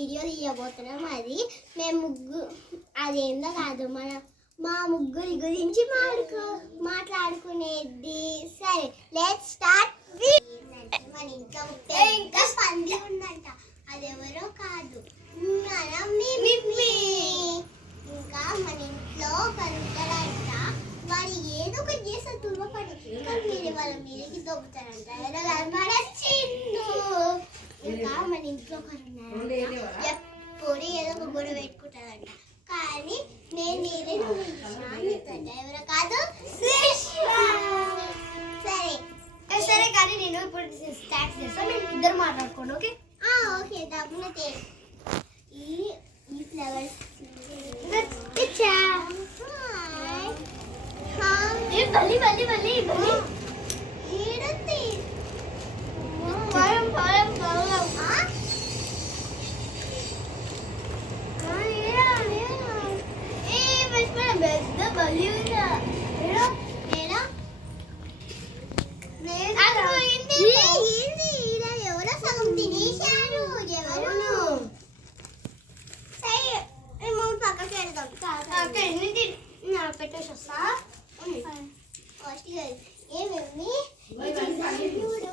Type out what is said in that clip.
Video తీయబోతున్నాం. అది మేము అదేందో కాదు మా ముగ్గురి గురించి మాట్లాడుకునేది. సరే లెట్స్ స్టార్ట్. మన ఇంట్లో ఇంకా పంది ఉందంట, అదెవరో కాదు మన మిమ్మీ. ఇంకా మన ఇంట్లో కలుగుతారంట, వాడు ఏదో ఒకటి చేస్తే తుర్వపడి కానీ మీరు వాళ్ళ మీదకి దొబ్బుతారంట. ఎవరో కనపడచ్చిండు. ఇంకా మన ఇంట్లో ఎప్పుడు ఏదో ఒక గొడవ పెట్టుకుంటారంట, కానీ నేను ఎవరో కాదు సరే సరే కానీ నేను ఇప్పుడు స్టార్ట్ చేస్తాను. మేము ఇద్దరు మాట్లాడుకోండి. ఓకే ఓకే దమ్ముతే ఈ ఫ్లవర్స్ బల్లి బల్లి బల్లి బల్లి ఏడుంది పొలం పొలం పొలం పెద్ద బల్లి ఉందా ఎవరో సగం తినేశారు. ఎవరు పక్కకి వెళ్దాం. పెట్టేసి వస్తా. ఏమేమి చూడు